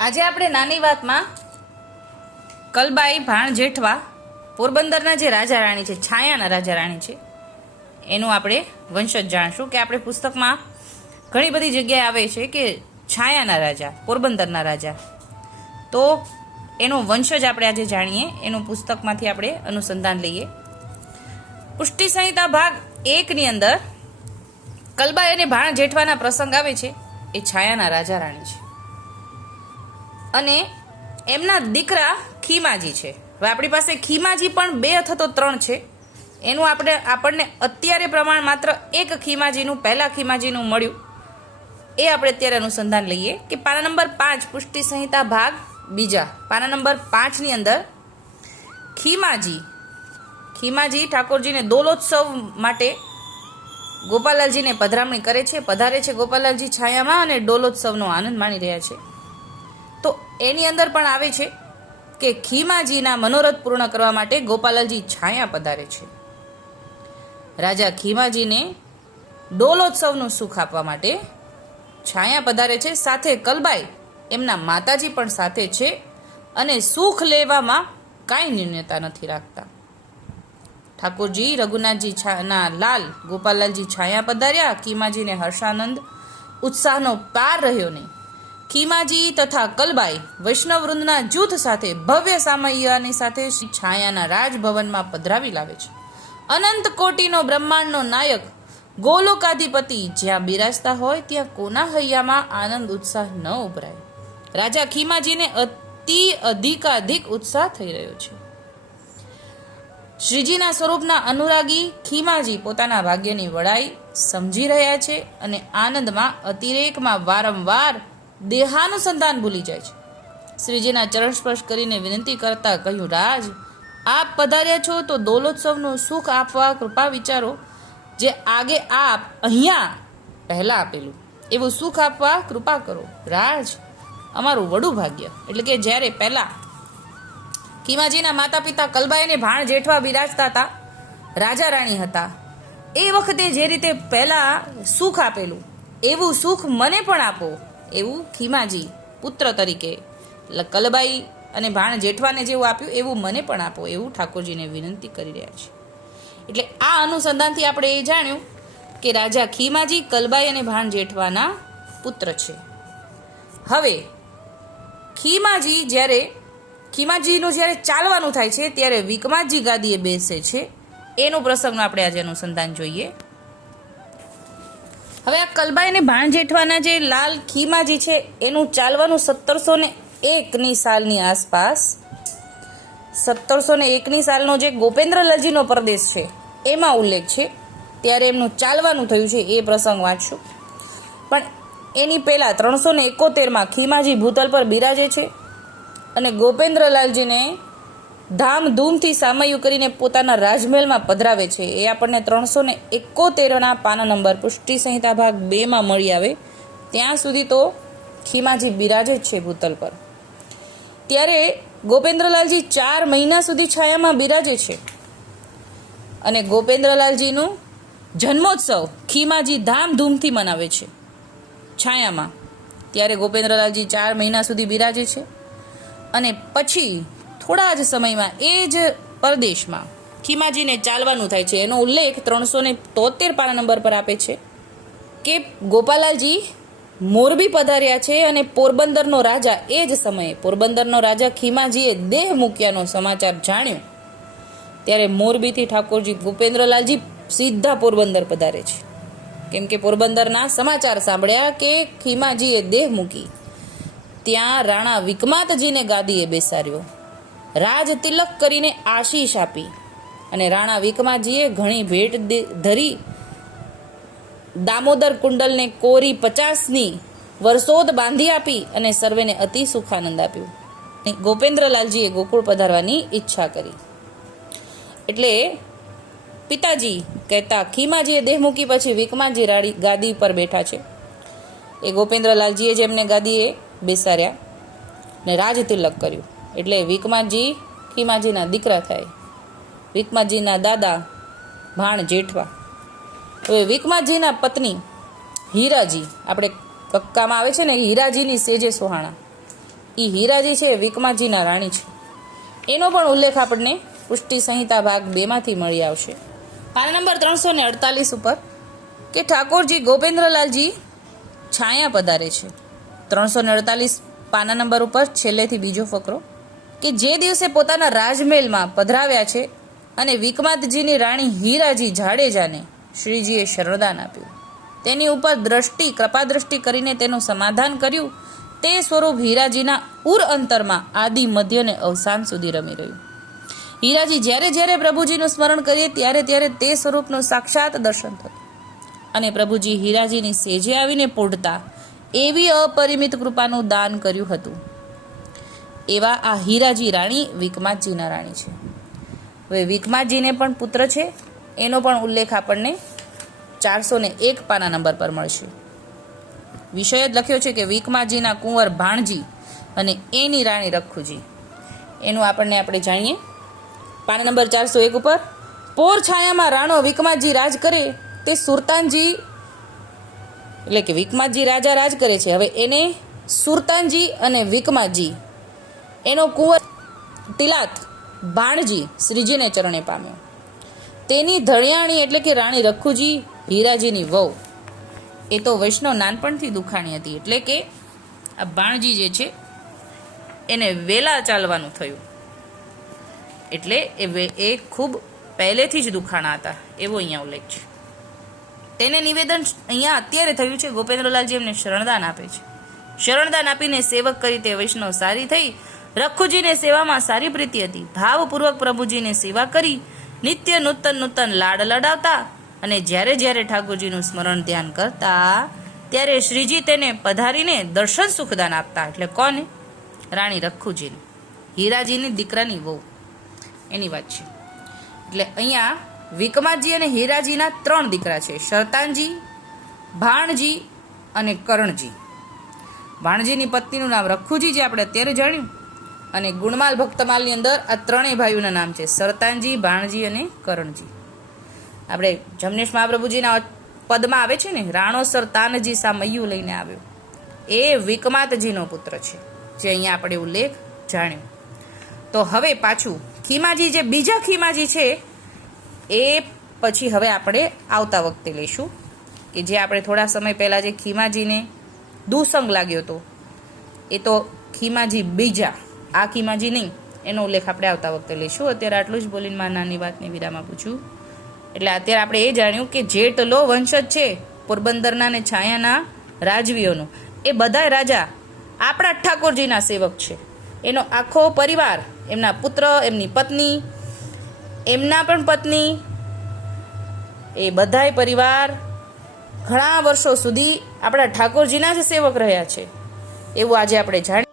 આજે આપણે નાની વાતમાં કલબાઈ ભાણ જેઠવા પોરબંદરના જે રાજા રાણી છે, છાયાના રાજા રાણી છે, એનું આપણે વંશજ જાણશું. કે આપણે પુસ્તકમાં ઘણી બધી જગ્યાએ આવે છે કે છાયાના રાજા, પોરબંદરના રાજા, તો એનો વંશજ આપણે આજે જાણીએ. એનું પુસ્તકમાંથી આપણે અનુસંધાન લઈએ. પુષ્ટિ સંહિતા ભાગ 1ની અંદર કલબાઈ અને ભાણ જેઠવાના પ્રસંગ આવે છે. એ છાયાના રાજા રાણી છે અને એમના દીકરા ખીમાજી છે. હવે આપણી પાસે ખીમાજી પણ 2 અથવા 3 છે. એનું આપણને અત્યારે પ્રમાણ માત્ર એક ખીમાજીનું, પહેલા ખીમાજીનું મળ્યું. એ આપણે અત્યારે અનુસંધાન લઈએ કે પાના નંબર 5 પુષ્ટિ સંહિતા ભાગ 2 પાના નંબર 5ની અંદર ખીમાજી ઠાકોરજીને દોલોત્સવ માટે ગોપાલાલજીને પધરામણી કરે છે, પધારે છે ગોપાલાલજી છાયામાં અને ડોલોત્સવનો આનંદ માણી રહ્યા છે. તો એની અંદર પણ આવે છે કે ખીમાજીના મનોરથ પૂર્ણ કરવા માટે ગોપાલાલજી છાયા પધારે છે. રાજા ખીમાજીને ડોલોત્સવનું સુખ આપવા માટે છાયા પધારે છે. સાથે કલબાઈ એમના માતાજી પણ સાથે છે અને સુખ લેવામાં કાંઈ ન્યૂનતા નથી રાખતા. ઠાકોરજી રઘુનાથજી ના લાલ ગોપાલાલજી છાયા પધાર્યા. ખીમાજીને હર્ષાનંદ ઉત્સાહનો પાર રહ્યો નહીં. ખીમાજી તથા કલબાઈ વૈષ્ણવ વૃંદના જૂથ સાથે ભવ્ય સામૈયાની સાથે છાયાના રાજભવનમાં પધરાવી લાવે છે. અનંત કોટીનો બ્રહ્માંડનો નાયક ગોલોકાધિપતિ જ્યાં બિરાજતા હોય ત્યાં કોના હૈયામાં આનંદ ઉત્સાહ ન ઉભરાય. રાજા ખીમાજીને અધિકાધિક ઉત્સાહ થઈ રહ્યો છે. શ્રીજીના સ્વરૂપના અનુરાગી ખીમાજી પોતાના ભાગ્યની વડાઈ સમજી રહ્યા છે અને આનંદમાં અતિરેકમાં વારંવાર દેહાનુસંધાન ભૂલી જાય છે. શ્રીજીના ચરણ સ્પર્શ કરીને વિનંતી કરતા કહ્યું, રાજ, આપ પધાર્યા છો તો દોલોત્સવનું સુખ આપવા કૃપા વિચારો. જે આગે આપ અહીંયા પહેલા આપેલું એવું સુખ આપવા કૃપા કરો. રાજ, અમારું વડું ભાગ્ય. એટલે કે જ્યારે પહેલા ખીમાજીના માતા પિતા કલબાઈ અને ભાણ જેઠવા બિરાજતા હતા, રાજા રાણી હતા, એ વખતે જે રીતે પહેલા સુખ આપેલું એવું સુખ મને પણ આપો, એવું ખીમાજી પુત્ર તરીકે કલબાઈ અને ભાણ જેઠવાને જેવું આપ્યું એવું મને પણ આપો, એવું ઠાકોરજીને વિનંતી કરી રહ્યા છે. એટલે આ અનુસંધાનથી આપણે એ જાણ્યું કે રાજા ખીમાજી કલબાઈ અને ભાણ જેઠવાના પુત્ર છે. હવે ખીમાજીનું જ્યારે ચાલવાનું થાય છે ત્યારે વિકમાજી ગાદીએ બેસે છે. એનો પ્રસંગનું આપણે આજે અનુસંધાન જોઈએ. હવે આ કલબાઈ અને ભાણ જેઠવાના જે લાલ ખીમાજી છે એનું ચાલવાનું 1701ની સાલની આસપાસ, 1701ની સાલનો જે ગોપેન્દ્રલાલજીનો પ્રદેશ છે એમાં ઉલ્લેખ છે. ત્યારે એમનું ચાલવાનું થયું છે એ પ્રસંગ વાંચશું. પણ એની પહેલા 371માં ખીમાજી ભૂતલ પર બિરાજે છે અને ગોપેન્દ્રલાલજીને ધામધૂમથી સામૈયું કરીને પોતાના રાજમહેલમાં પધરાવે છે. એ આપણને 371ના પાના નંબર પુષ્ટિ સંહિતા ભાગ 2માં મળી આવે. ત્યાં સુધી તો ખીમાજી બિરાજે જ છે ભૂતલ પર. ત્યારે ગોપેન્દ્રલાલજી 4 મહિના સુધી છાયામાં બિરાજે છે અને ગોપેન્દ્રલાલજીનું જન્મોત્સવ ખીમાજી ધામધૂમથી મનાવે છે છાયામાં. ત્યારે ગોપેન્દ્રલાલજી 4 મહિના સુધી બિરાજે છે અને પછી થોડા જ સમયમાં એ જ પ્રદેશમાં ખીમાજીને ચાલવાનું થાય છે. એનો ઉલ્લેખ 373 પાના નંબર પર આપે છે કે ગોપાલાલજી મોરબી પધાર્યા છે અને પોરબંદરનો રાજા, એ જ સમયે પોરબંદરનો રાજા ખીમાજીએ દેહ મૂક્યાનો સમાચાર જાણ્યો. ત્યારે મોરબીથી ઠાકોરજી ગોપેન્દ્રલાલજી સીધા પોરબંદર પધારે છે. કેમ કે પોરબંદરના સમાચાર સાંભળ્યા કે ખીમાજીએ દેહ મૂકી. ત્યાં રાણા વિકમાતજીને ગાદીએ બેસાડ્યો, રાજ તિલક કરીને આશીષ આપી અને રાણા વિકમાતજીએ ઘણી ભેટ ધરી દામોદર કુંડલને કોરી 50ની વર્ષોદ બાંધી આપી અને સર્વેને અતિ સુખાનંદ આપ્યું. ગોપેન્દ્રલાલજીએ ગોકુળ પધારવાની ઈચ્છા કરી. એટલે પિતાજી કહેતા ખીમાજીએ દેહ મૂકી પછી વિકમાતજી ગાદી પર બેઠા છે. એ ગોપેન્દ્રલાલજીએ જ એમને ગાદીએ બેસાડ્યા ને રાજ તિલક કર્યું. એટલે વિકમાતજી ખીમાજીના દીકરા થાય, વિકમાતજીના દાદા ભાણ જેઠવા. હવે વિકમાતજીના પત્ની હીરાજી, આપણે કક્કામાં આવે છે ને હીરાજીની સેજે સોહાણા, એ હીરાજી છે એ વિકમાજીના રાણી છે. એનો પણ ઉલ્લેખ આપણને પુષ્ટિ સંહિતા ભાગ 2માંથી મળી આવશે. પાના નંબર 348 ઉપર કે ઠાકોરજી ગોપેન્દ્રલાલજી છાયા પધારે છે. 348 પાના નંબર ઉપર છેલ્લેથી બીજો ફકરો કે જે દિવસે પોતાના રાજમહેલમાં પધરાવ્યા છે અને વિકમાતજીની રાણી હીરાજી જાડેજાને શ્રીજીએ શરણદાન આપ્યું, તેની ઉપર કૃપાદ્રષ્ટિ કરીને તેનું સમાધાન કર્યું, તે સ્વરૂપ હીરાજીના ઉર અંતરમાં આદિ મધ્ય અને અવસાન સુધી રમી રહ્યું. હીરાજી જ્યારે જ્યારે પ્રભુજીનું સ્મરણ કરીએ ત્યારે ત્યારે તે સ્વરૂપનું સાક્ષાત દર્શન થતું અને પ્રભુજી હીરાજીની સેજે આવીને પૂઢતા એવી અપરિમિત કૃપાનું દાન કર્યું હતું. એવા આ હીરાજી રાણી વિકમાતજીના રાણી છે. હવે વિકમાતજીને પણ પુત્ર છે, એનો પણ ઉલ્લેખ આપણને 401 પાના નંબર પર મળશે. વિષય જ લખ્યો છે કે વિકમાતજીના કુંવર ભાણજી અને એની રાણી રખુજી. એનું આપણે જાણીએ. પાના નંબર 401 ઉપર પોર છાયામાં રાણો વિકમાતજી રાજ કરે તે સુરતાનજી, એટલે કે વિકમાતજી રાજા રાજ કરે છે. હવે એને સુરતાનજી અને વિકમાતજી એનો કુંવર તિલાત ભાણજી શ્રીજીને ચરણે પામ્યો. તેની ધણિયાણી એટલે કે રાણી રખુજી હીરાજીની વહુ એ તો વૈષ્ણવ નાનપણથી દુખાણી હતી, એટલે કે આ ભાણજી જે છે એને વેલા ચાલવાનું થયું, એટલે એ ખૂબ પહેલેથી જ દુખાણા હતા એવો અહીંયા ઉલ્લેખ છે. તેને નિવેદન અહીંયા અત્યારે થયું છે. ગોપેન્દ્રલાલજી એમને શરણદાન આપે છે. શરણદાન આપીને સેવક કરી તે વૈષ્ણવ સારી થઈ. રખુજીને સેવામાં સારી પ્રીતિ હતી. ભાવપૂર્વક પ્રભુજીને સેવા કરી નિત્ય નૂતન લાડ લડાવતા અને જ્યારે જ્યારે ઠાકોરજીનું સ્મરણ ધ્યાન કરતા ત્યારે શ્રીજી તેને પધારીને દર્શન સુખદાન આપતા. એટલે કોને? રાણી રખુજીને, હીરાજીની દીકરાની વહુ, એની વાત છે. એટલે અહીંયા વિકમાતજી અને હીરાજીના 3 દીકરા છે, શરતાનજી, ભાણજી અને કરણજી. ભાણજીની પત્નીનું નામ રખુજી, જે આપણે અત્યારે જાણ્યું, અને ગુણમાલ ભક્તમાલની અંદર આ 3 ભાઈઓના નામ છે, શરતાનજી, ભાણજી અને કરણજી. આપણે જમનેશ મહાપ્રભુજીના પદમાં આવે છે ને, રાણો સરતાનજી સામૈયું લઈને આવ્યો, એ વિકમાતજીનો પુત્ર છે, જે અહીંયા આપણે ઉલ્લેખ જાણ્યો. તો હવે પાછું ખીમાજી, જે બીજા ખીમાજી છે એ પછી હવે આપણે આવતા વખતે લઈશું, કે જે આપણે થોડા સમય પહેલાં જે ખીમાજીને દુસંગ લાગ્યો હતો એ તો ખીમાજી બીજા, આ ખીમાજી નહીં, એનો ઉલ્લેખ આપણે આવતા વખતે લઈશું. અત્યારે આટલું જ બોલીને મારા નાની વાતને વિરામ આપું છું. એટલે અત્યારે આપણે એ જાણ્યું કે જેટલો વંશજ છે પોરબંદરના ને છાયાના રાજવીઓનો, એ બધા રાજા આપણા ઠાકોરજીના સેવક છે. એનો આખો પરિવાર, એમના પુત્ર, એમની પત્ની, એમના પણ પત્ની, એ બધાય પરિવાર ઘણા વર્ષો સુધી આપણા ઠાકોરજીના જ સેવક રહ્યા છે એવું આજે આપણે જાણીએ.